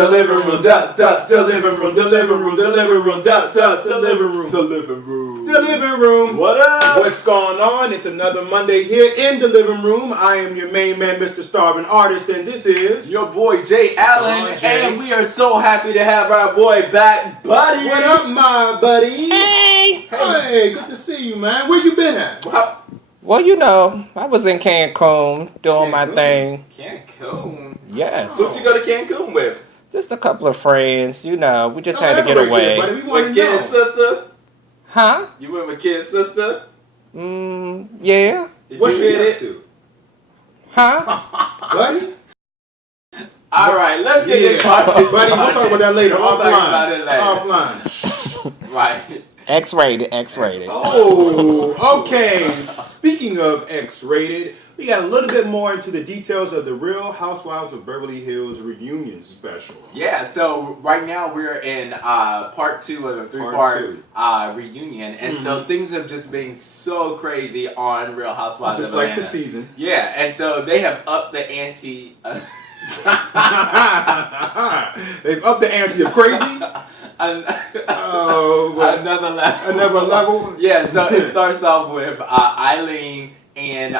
The living room, the living room, the living room, the living room, the living room, the living room, the living room. What up? What's going on? It's another Monday here in the living room. I am your main man, Mr. Starvin Artist, and this is your boy Jaye Allen, and we are so happy to have our boy back, buddy. What up, my buddy? Hey. Hey, good to see you, man. Where you been at? Well, you know, I was in Cancun doing my thing. Cancun? Yes. Who'd you go to Cancun with? Just a couple of friends, you know. We just had to get away. With Kid's sister? Huh? You went with Kid's sister? Yeah. What you get into? Huh? Buddy? Alright, let's get this party. Buddy, we'll talk about that later. We'll talk about it later. Offline. Right. X-rated, X-rated. Oh, okay. Speaking of X-rated, we got a little bit more into the details of the Real Housewives of Beverly Hills reunion special. Yeah, so right now we're in part 2 of a 3-part reunion, and so things have just been so crazy on Real Housewives just of Atlanta. Like the season. Yeah, and so they have upped the ante. They've upped the ante of crazy. Another level. Another level. Yeah, so it starts off with Eileen and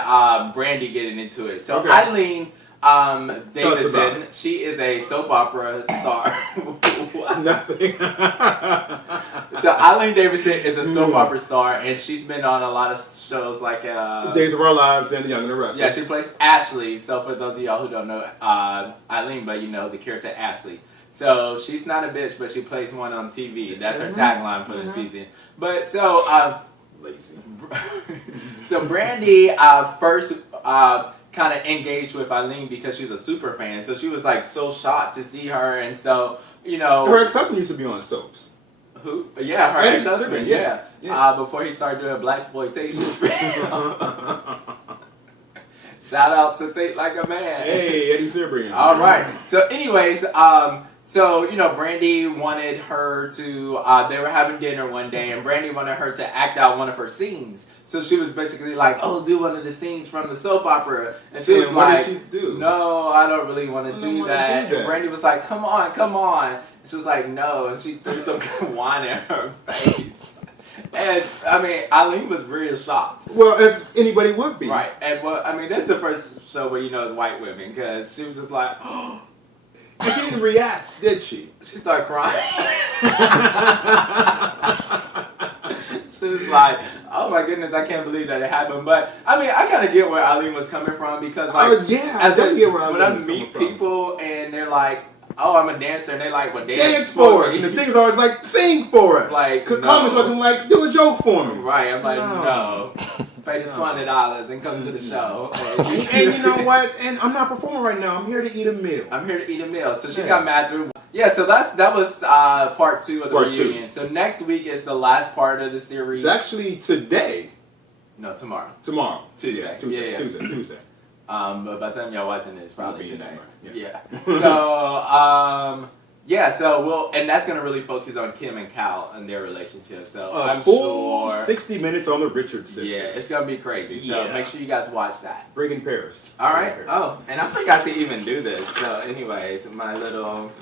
Brandy getting into it. So okay. Eileen Davidson, she is a soap opera star. Nothing. So Eileen Davidson is a soap opera star, and she's been on a lot of shows like Days of Our Lives and The Young and the Restless. Yeah, she plays Ashley. So for those of y'all who don't know Eileen, but you know the character Ashley. So she's not a bitch, but she plays one on TV. That's her tagline for the season. But so lazy. So Brandy first kind of engaged with Eileen because she's a super fan. So she was like so shocked to see her, and so you know her ex-husband used to be on soaps. Who? Yeah, her ex-husband. Yeah. Before he started doing blaxploitation. Shout out to Think Like a Man. Hey, Eddie Cibrian. All right. So, anyways, so you know, Brandy wanted her to. They were having dinner one day, and Brandy wanted her to act out one of her scenes. So she was basically like, "Oh, do one of the scenes from the soap opera," and she was like, what did she do? "No, I don't really want to do that." And Brandy was like, "Come on, come on." And she was like, "No," and she threw some wine in her face. And I mean, Eileen was really shocked. Well, as anybody would be, right? And well, I mean, that's the first show where you know it's white women because she was just like, "Oh." And she didn't react, did she? She started crying. She was like, "Oh my goodness, I can't believe that it happened." But I mean, I kind of get where Eileen was coming from because, like, when I meet people and they're like, "Oh, I'm a dancer," and they're like, "Well, dance for us." And the singer's always like, "Sing for us." Like, comments wasn't like, "Do a joke for me." Right? I'm like, no. Pay the $20 and come to the show. And you know what? And I'm not performing right now. I'm here to eat a meal. I'm here to eat a meal. So she got mad through. Yeah, so that was part 2 of the reunion. So next week is the last part of the series. It's actually today. No, tomorrow. Tomorrow. Tuesday. Tuesday. But by the time y'all watching this, probably today. Yeah. So, and that's gonna really focus on Kim and Cal and their relationship. So I'm full sure 60 minutes on the Richard sisters. Yeah, it's gonna be crazy. So make sure you guys watch that. Bringing Paris. All right. Oh, and I forgot to even do this. So, anyways, my little.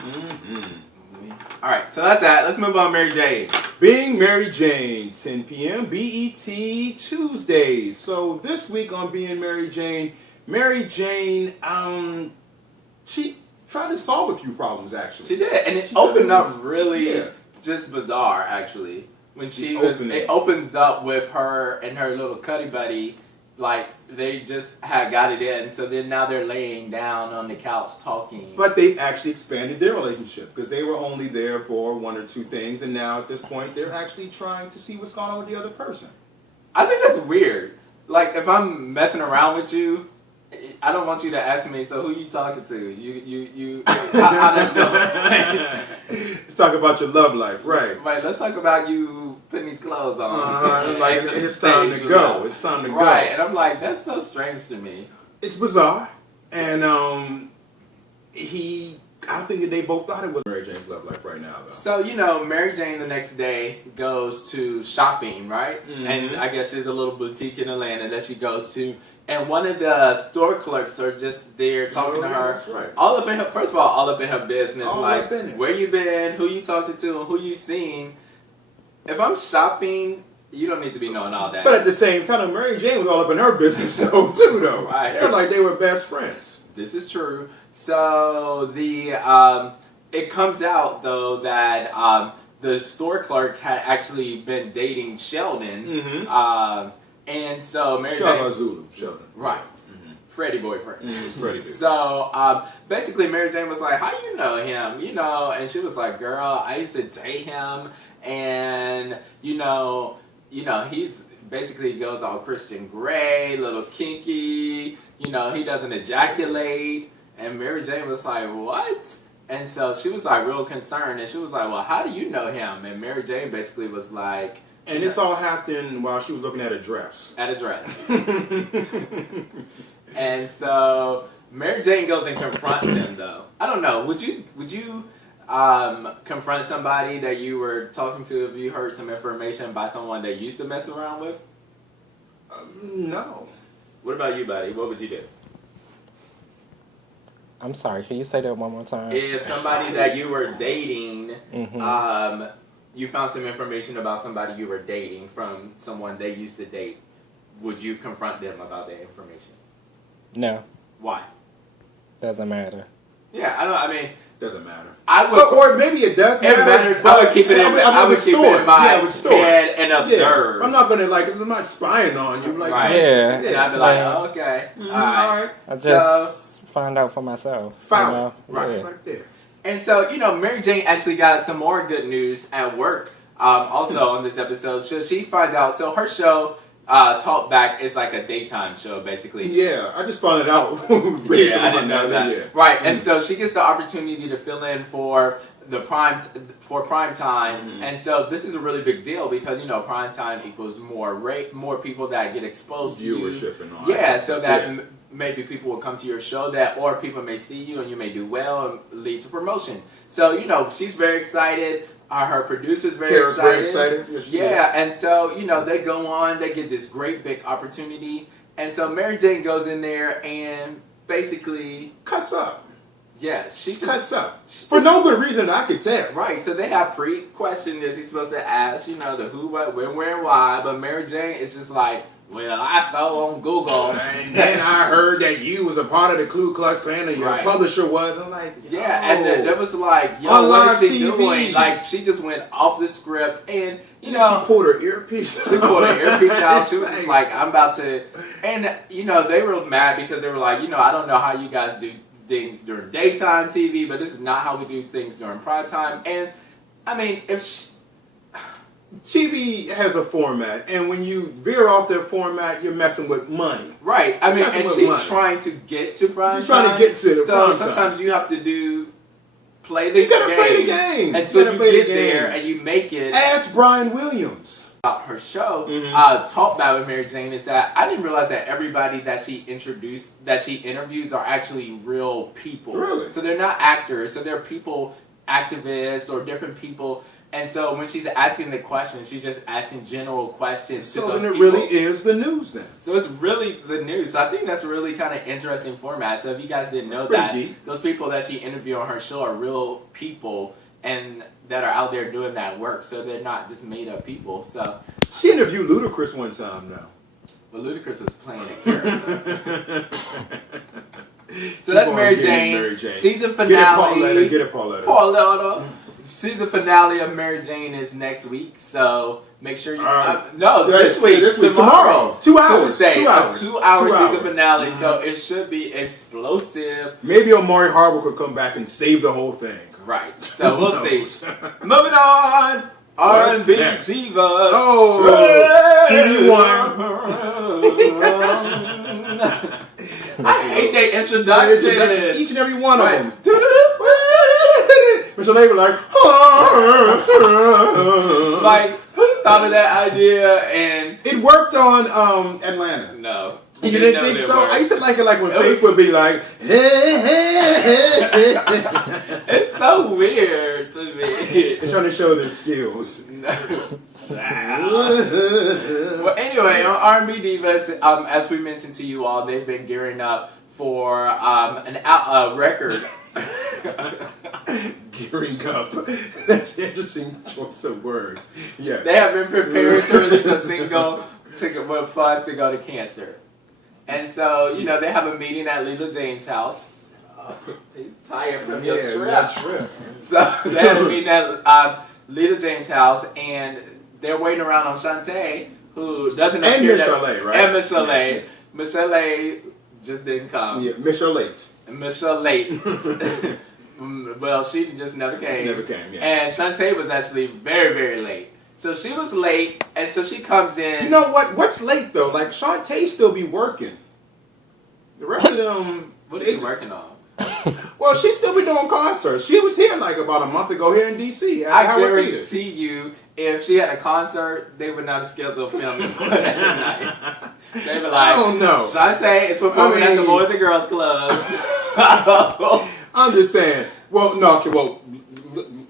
All right, so that's that. Let's move on, Mary Jane. Being Mary Jane, 10 p.m. BET Tuesdays. So this week on Being Mary Jane, she tried to solve a few problems, actually. She did, and it opened up really just bizarre, actually. When it opens up with her and her little cuddy buddy, like they just had got it in. So then now they're laying down on the couch talking. But they've actually expanded their relationship because they were only there for 1 or 2 things, and now at this point they're actually trying to see what's going on with the other person. I think that's weird. Like if I'm messing around with you, I don't want you to ask me, so who you talking to? You how does that go? Let's talk about your love life, right? Right, let's talk about you putting these clothes on. Like, it's time to go. It's time to go. Right, and I'm like, that's so strange to me. It's bizarre, and I don't think that they both thought it was Mary Jane's love life right now, though. So, you know, Mary Jane the next day goes to shopping, right? And I guess there's a little boutique in Atlanta that she goes to. and one of the store clerks are just there talking to her. That's right. All up in her, first of all up in her business, All like up in it. where you been, who you talking to, and who you seen. If I'm shopping, you don't need to be knowing all that. But at the same time, Mary Jane was all up in her business though, too, though. Right. They're like they were best friends. This is true. So the it comes out though that the store clerk had actually been dating Sheldon, Mm-hmm. and so Mary Sheldon Jane, Zulu, Sheldon. right, Freddie boyfriend. Freddie did. So basically, Mary Jane was like, "How do you know him?" You know, and she was like, "Girl, I used to date him, and you know, he's basically goes all Christian Grey, little kinky. You know, he doesn't ejaculate." And Mary Jane was like, "What?" And so she was like real concerned, and she was like, "Well, how do you know him?" And Mary Jane basically was like, And this all happened while she was looking at a dress. at a dress. And so Mary Jane goes and confronts him, though. I don't know. Would you confront somebody that you were talking to if you heard some information by someone that you used to mess around with? No. What about you, buddy? What would you do? I'm sorry, can you say that one more time? If somebody that you were dating, Mm-hmm. you found some information about somebody you were dating from someone they used to date, would you confront them about that information? No, Why? doesn't matter. Yeah, I mean, Doesn't matter. I would. Or maybe it does It matter. matters. but I would keep it in. I would keep it in my head and observe. Yeah. I'm not gonna like. I'm not spying on you. Like, Right. Yeah. And I'd be like, Yeah. oh, okay, all all right. right. I just So- find out for myself. Found you it. know? Right. Yeah. Right there. And so, Mary Jane actually got some more good news at work. Also on this episode, so she finds out. So her show, Talk Back, is like a daytime show, basically. Yeah, I just found it out. Yeah, I didn't know that. Yeah. Right, and so she gets the opportunity to fill in for the prime time, and so this is a really big deal because prime time equals more people that get exposed to you. Viewership and all Yeah, that. so that maybe people will come to your show or people may see you and you may do well and lead to promotion. So she's very excited. Her producer's very excited. Very excited. Yes, she Yeah, and so, they go on, they get this great big opportunity. And so Mary Jane goes in there and basically, cuts up. yeah, she just Cuts up. For no good reason I could tell. Right, so they have pre-questions that she's supposed to ask, the who, what, when, where, and why. But Mary Jane is just like, well, I saw on Google. And then I heard that you was a part of the Ku Klux Klan and your Right. publisher was. I'm like, Yeah, oh. and there was like, yo, On what live is she TV. doing? Like, she just went off the script and, She pulled her earpiece. She pulled her earpiece out. She was It's just like, I'm about to. And, they were mad because they were like, I don't know how you guys do things during daytime TV, but this is not how we do things during prime time. And, I mean, TV has a format, and when you veer off that format, you're messing with money. right. I mean, Messing and with she's money. trying to get to prime She's trying to get to the so prime time. sometimes you have to play the You gotta play the game. until gotta you play the get there game. and you make it. Ask Brian Williams. About her show, Mm-hmm. Talk About with Mary Jane is that I didn't realize that everybody that she interviews are actually real people. Really? So they're not actors. So they're people, activists or different people. And so when she's asking the questions, she's just asking general questions. to So those then it people. really is the news then. So it's really the news. So I think that's a really kind of interesting format. So if you guys didn't know That's pretty that, deep. those people that she interviewed on her show are real people and that are out there doing that work. So they're not just made up people. So, She interviewed Ludacris one time now. but Ludacris is playing a character. So that's Mary Jane. Season finale. Get it, Pauletta. Pauletta. Season finale of Mary Jane is next week. So make sure you. This week. Tomorrow. 2 hours. Tuesday, 2 hours. A 2 hour 2 season hours. finale. Mm-hmm. So it should be explosive. Maybe Omari Hardwick could come back and save the whole thing. Right. So we'll Who see. knows? Moving on. What's R&B next? Divas. Oh, I hate that introduction. Each and every one of Right. them. Mr. Labor like, Like, who thought of that idea? And it worked on Atlanta. no. You didn't think so? I used to like it like when Faith would be like, It's so weird to me. They're trying to show their skills. Well, anyway, on R&B Divas, as we mentioned to you all, they've been gearing up for a record. Gearing up. That's an interesting choice of words. Yes. They have been preparing to release a single with funds to go to cancer. And so, you know, they have a meeting at Leela James' house. Tired from your trip. So they have a meeting at Leela James' house, and they're waiting around on Shantae, who doesn't appear. And Michelle, right? And Michelle. Yeah. Michelle just didn't come. Yeah, Michelle late. Michelle late. Well, she just never came. She never came, yeah. And Shantae was actually very, very late. So she was late, and so she comes in. You know what? What's late, though? Like, Shantae still be working. The rest of them... What is she working on? Well, she still be doing concerts. She was here, like, about a month ago here in D.C. I guarantee you, if she had a concert, they would not have scheduled filming for that night. They were like, I don't know. Shantae is performing at the Boys and Girls Club. I'm just saying. Well, no, okay, well,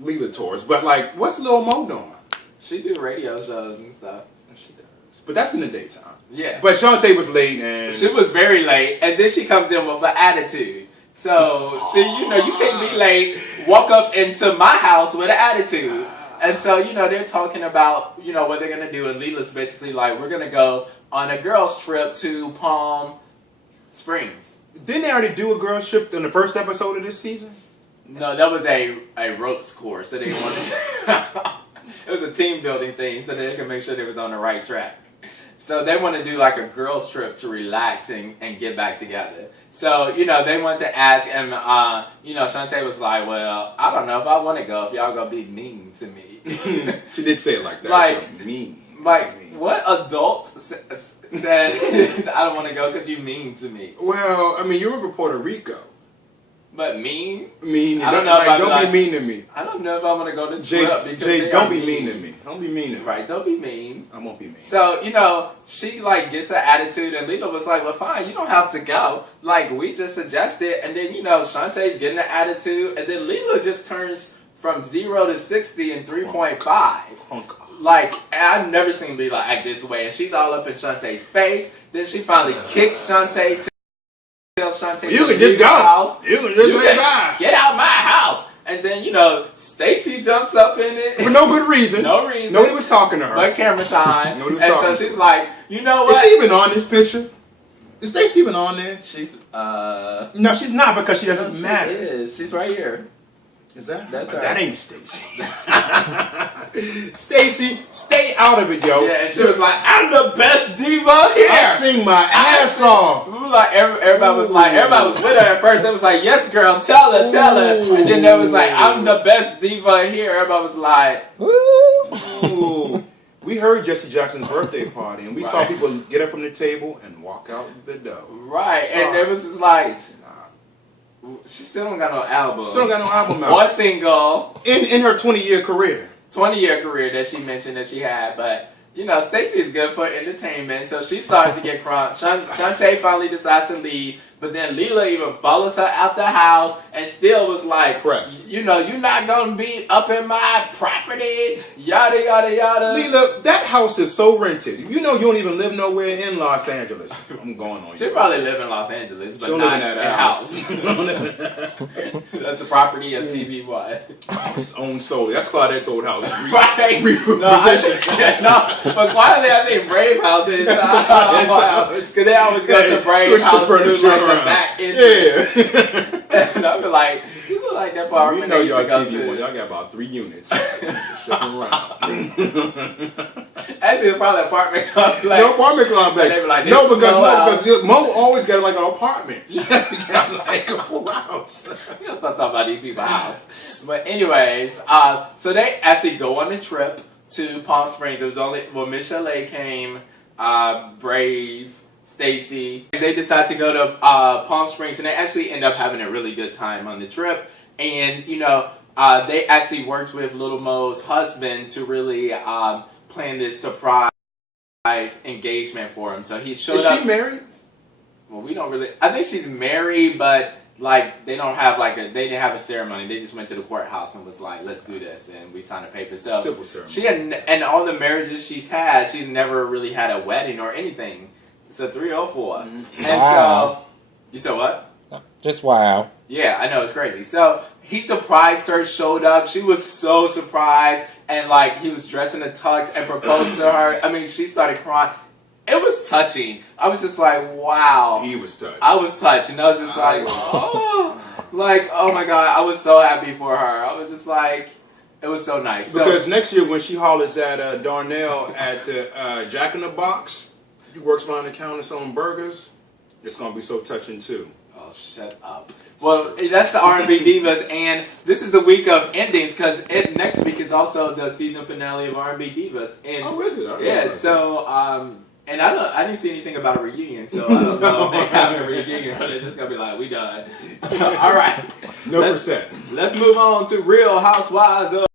Leela tours. But, like, what's Lil Mo doing? She do radio shows and stuff. She does. But that's in the daytime. Yeah. But Shantae was late, and... She was very late, and then she comes in with an attitude. So, she, you know, you can't be late, walk up into my house with an attitude. And so, you know, they're talking about, you know, what they're going to do. And Leela's basically like, we're going to go on a girls' trip to Palm Springs. Didn't they already do a girls' trip in the first episode of this season? No, that was a ropes course. So they wanted... It was a team building thing so they could make sure they was on the right track. So they want to do like a girls' trip to relax and get back together. So, you know, they wanted to ask, and, you know, Shantae was like, well, I don't know if I want to go, if y'all going to be mean to me. She did say it like that. Like, mean. Like, what adult said, I don't want to go because you mean to me? Well, I mean, you were from Puerto Rico. But mean? Mean. I don't know like, don't be mean to me. I don't know if I want to go to Jay, trip because Jay, don't be mean to me. Don't be mean to me. Right, don't be mean. I won't be mean. So, you know, she, like, gets her attitude, and Leela was like, well, fine, you don't have to go. Like, we just suggested, and then, you know, Shantae's getting the attitude, and then Leela just turns from 0 to 60 in 3.5. Like, I've never seen Leela act this way, and she's all up in Shantae's face. Then she finally kicks Shantae to tell Shantae you can just go. House. You can just lay by. Get out my house. And then, you know, Stacy jumps up in it. For no good reason. No reason. Nobody was talking to her. But camera time. Nobody was and talking so she's like, you know what? Is she even on this picture? Is Stacy even on there? She's, No, she's not because she doesn't matter. She is. She's right here. Is that? That's her. That ain't Stacy. Stacy, stay out of it, yo. Yeah, and she was like, I'm the best diva here. I sing my ass off. Like everybody was like, everybody was with her at first. They was like, yes, girl, tell her. And then they was like, I'm the best diva here. Everybody was like, ooh. We heard Jesse Jackson's birthday party, and we saw people get up from the table and walk out the door. Right, and it was just like, she still don't got no album. Still don't got no album out. One single. In her 20-year career. 20-year career that she mentioned that she had, but you know, Stacey is good for entertainment, so she starts to get crunk. Shantae finally decides to leave, but then Leela even follows her out the house and still was like, you know, you're not going to be up in my property, yada, yada, yada. Leela, that house is so rented. You know you don't even live nowhere in Los Angeles. I'm going on. She probably live in Los Angeles, but she'll not live in in that house. That's the property of TV1. House owned solely. That's Claudette's old house. Right. No, but quietly I think Brave House is because they always go to Brave House to do like the back entrance. Yeah. And I be like, this is like that apartment. We know y'all TV1. Y'all got about 3 units. Shuffling around. Actually, it's probably apartment complex. No apartment complex. Like, because Mo always got like an apartment. She got like a full house. We gotta start talking about these people's house. But anyways, so they actually go on a trip to Palm Springs. It was only when Michelle came, Brave, Stacy. They decided to go to Palm Springs, and they actually end up having a really good time on the trip. And you know, they actually worked with Little Mo's husband to really plan this surprise engagement for him. So he showed up. Is she married? Well, we don't really. I think she's married, but like they don't have they didn't have a ceremony. They just went to the courthouse and was like, let's do this, and we signed a paper. So civil ceremony. She had, and all the marriages she's had, she's never really had a wedding or anything. It's a 304. And so, you said what? Just wow. Yeah, I know, it's crazy. So he surprised her, showed up. She was so surprised, and he was dressed in a tux and proposed to her. I mean, she started crying. It was touching. I was just like, wow. He was touched. I was touched, and I was just oh my God. I was so happy for her. I was just like, it was so nice. Because next year when she hollers at Darnell at the Jack in the Box, he works around the counter selling burgers, it's going to be so touching too. Oh, shut up. Well, that's the R&B Divas, and this is the week of endings because next week is also the season finale of R&B Divas. And is it? Yeah, so, and I didn't see anything about a reunion, so I don't know if they have a reunion, but it's just going to be like, we done. All right. No percent. Let's move on to Real Housewives of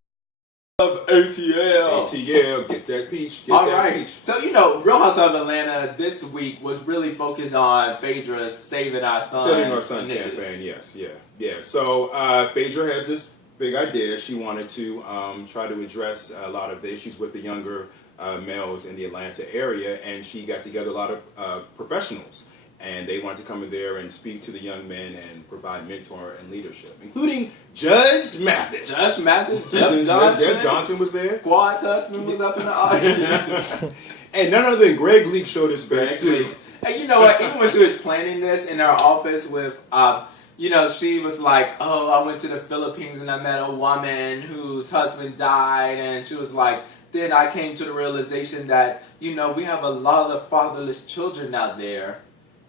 ATL. ATL, get that peach. All right. So, Real Housewives of Atlanta this week was really focused on Phaedra's Saving Our Sons. Saving Our Sons campaign, yes, yeah. So, Phaedra has this big idea. She wanted to try to address a lot of the issues with the younger males in the Atlanta area, and she got together a lot of professionals. And they wanted to come in there and speak to the young men and provide mentor and leadership, including Judge Mathis. Jeff Johnson. Jeff Johnson was there. Quad's husband was up in the audience. And none other than Greg Leake showed his face too. And you know what? Even when she was planning this in her office with, she was like, oh, I went to the Philippines and I met a woman whose husband died. And she was like, then I came to the realization that, we have a lot of fatherless children out there.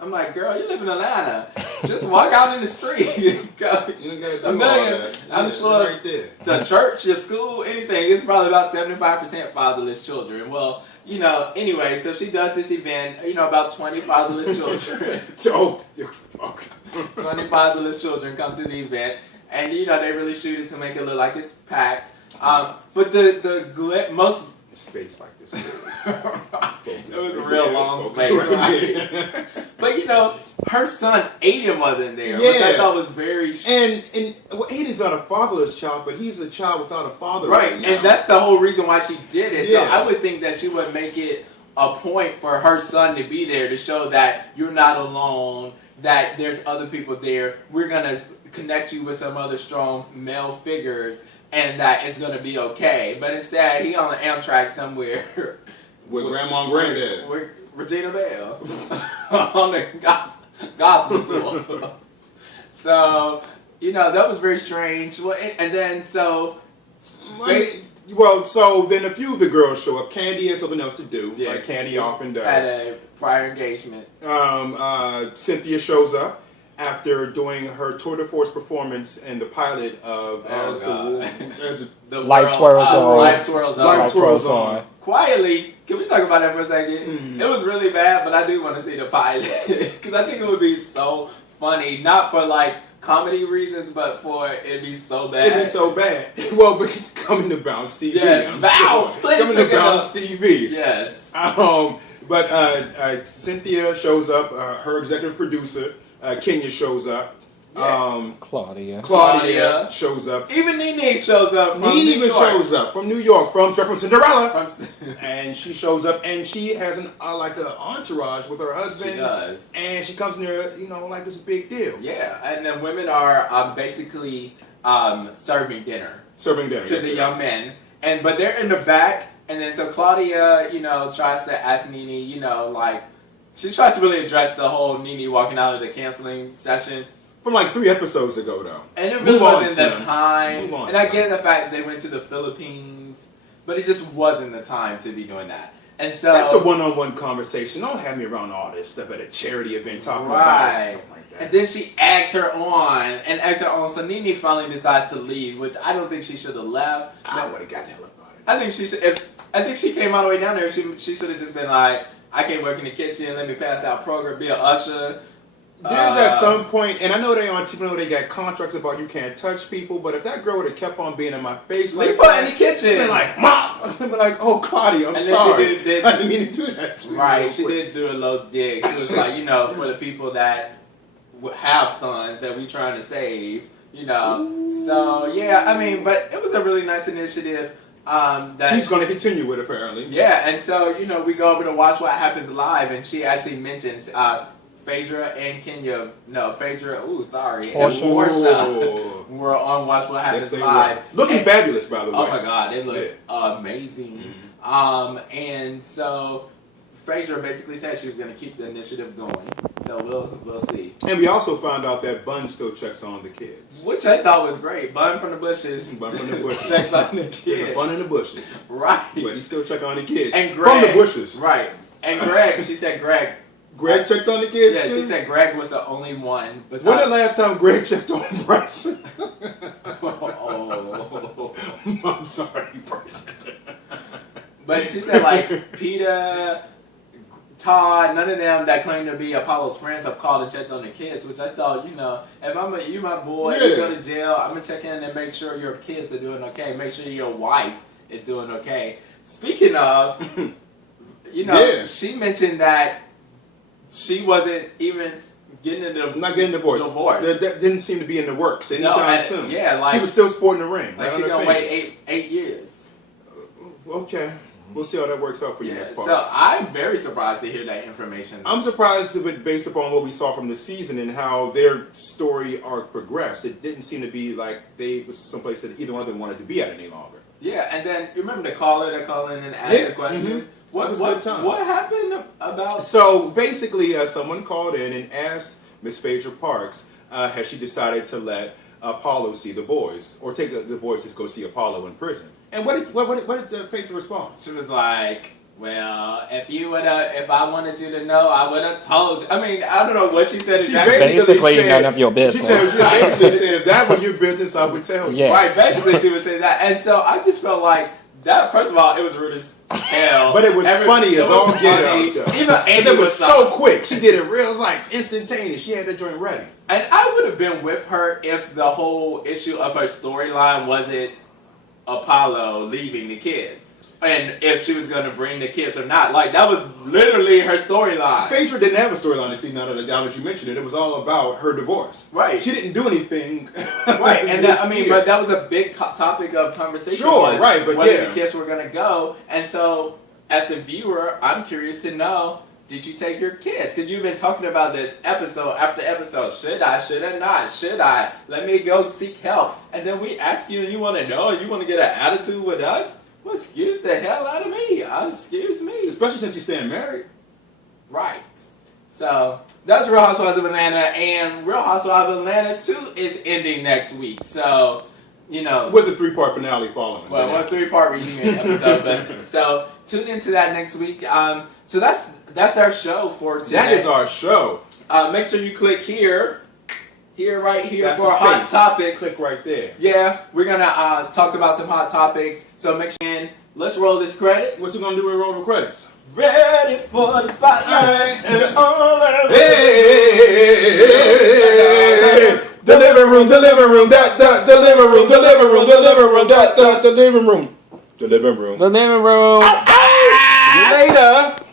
I'm like, girl, you live in Atlanta. Just walk out in the street. Go. I'm sure right there. To church, your school, anything, it's probably about 75% fatherless children. Well, anyway, so she does this event, about 20 fatherless children. 20 fatherless children come to the event, and, they really shoot it to make it look like it's packed. But the most... Space like this. It was a real long space. Right? But her son Aiden wasn't there, which I thought was very. And Aiden's not a fatherless child, but he's a child without a father. Right, now. and that's the whole reason why she did it. Yeah. So I would think that she would make it a point for her son to be there to show that you're not alone, that there's other people there. We're gonna connect you with some other strong male figures. And that it's going to be okay. But instead, he on the Amtrak somewhere. With Grandma and Granddad. With Regina Bell. On the gospel tour. So, that was very strange. And then, so... so then a few of the girls show up. Candy has something else to do, like Candy often does. At a prior engagement. Cynthia shows up after doing her tour de force performance in the pilot of the Light Twirls On. Quietly, can we talk about that for a second? Mm-hmm. It was really bad, but I do want to see the pilot because I think it would be so funny, not for comedy reasons, but for it'd be so bad. It'd be so bad. Well, but coming to Bounce TV. Yes, Bounce. Please coming to Bounce TV. Yes. But Cynthia shows up. Her executive producer. Kenya shows up. Yeah. Claudia shows up. Even Nene shows up. Shows up from New York, from Cinderella. And she shows up, and she has an entourage with her husband. She does, and she comes in there, like it's a big deal. Yeah, and the women are basically serving dinner to the young men, but they're in the back, and then so Claudia, tries to ask Nene, she tries to really address the whole Nene walking out of the canceling session. From 3 episodes ago, though. And it really wasn't the time. And I get the fact that they went to the Philippines, but it just wasn't the time to be doing that. And so that's a one-on-one conversation. Don't have me around all this stuff at a charity event talking about it, something like that. And then she eggs her on, so Nene finally decides to leave, which I don't think she should have left. I would have got the hell about it. I think she should. I think she came all the way down there. She should have just been like, I can't work in the kitchen. Let me pass out program, be an usher. There's at some point, and I know they on TV, I know they got contracts about you can't touch people, but if that girl would have kept on being in my face leave her in the kitchen. She'd been like, Mom! I'd be like, oh, Claudia, I'm sorry. I didn't mean to do that to you. Right, she did do a low dig. She was like, for the people that have sons that we trying to save. You know, so yeah, I mean, but it was a really nice initiative. That she's going to continue with, apparently. Yeah, and so you know, we go over to Watch What Happens Live, and she actually mentions Phaedra and Kenya. No, Phaedra. Ooh, sorry, and Portia were on Watch What Happens Live, looking fabulous, by the way. Oh my God, it looked amazing. Mm-hmm. And so Phaedra basically said she was going to keep the initiative going. So we'll see. And we also found out that Bun still checks on the kids, which I thought was great. Bun from the bushes. Bun from the bushes checks on the kids. There's a Bun in the bushes, right? But he still checks on the kids and Greg, from the bushes, right? And Greg, she said Greg checks on the kids. Yeah, too? She said Greg was the only one. When the last time Greg checked on Bryson? I'm sorry, Bryson. But she said like Peter, Todd, none of them that claim to be Apollo's friends have called and checked on the kids, which I thought, you know, if you my boy, you go to jail, I'm gonna check in and make sure your kids are doing okay. Make sure your wife is doing okay. Speaking of, you know, she mentioned that she wasn't even not getting divorced. That didn't seem to be in the works anytime soon. Yeah, like she was still sporting the ring. Like she's gonna wait eight years. Okay. We'll see how that works out for you, Ms. Parks. So I'm very surprised to hear that information. I'm surprised based upon what we saw from the season and how their story arc progressed. It didn't seem to be like they was someplace that either one of them wanted to be at any longer. Yeah, and then you remember the caller that called in and asked the question? Mm-hmm. What happened about... So basically, someone called in and asked Miss Phaedra Parks, has she decided to let Apollo see the boys, or take the boys to go see Apollo in prison? And what did Phaedra respond? She was like, well, if I wanted you to know, I would have told you. I mean, I don't know what she said exactly. Basically, none of your business. She basically said, if that were your business, I would tell you. Yes. Right, basically she would say that. And so I just felt like that, first of all, it was rude as hell. But it was funny as all get out. Even Andy it was so quick. She did it real. It was like instantaneous. She had the joint ready. And I would have been with her if the whole issue of her storyline wasn't Apollo leaving the kids. And if she was going to bring the kids or not. Like, that was literally her storyline. Phaedra didn't have a storyline to see now that you mentioned it. It was all about her divorce. Right. She didn't do anything. Right. And but that was a big topic of conversation. Sure, right. But where the kids were going to go. And so, as the viewer, I'm curious to know, did you take your kids? Because you've been talking about this episode after episode. Should I? Should I not? Should I? Let me go seek help. And then we ask you and you want to know, and you want to get an attitude with us? Well, excuse the hell out of me. Excuse me. Especially since you're staying married. Right. So, that's Real Housewives of Atlanta. And Real Housewives of Atlanta 2 is ending next week. So, you know. With a 3-part finale following. Well, one 3-part reunion episode. So, tune into that next week. So, that's our show for today. That is our show. Make sure you click here. Right here that's for hot topics. Click right there. Yeah, we're going to talk about some hot topics. So make sure, let's roll this credits. What's it going to do with roll the credits? Ready for the spotlight. Hey, the living room, the living room, the living room, the living room, the living room, the living room, the living room. The living room. See you later.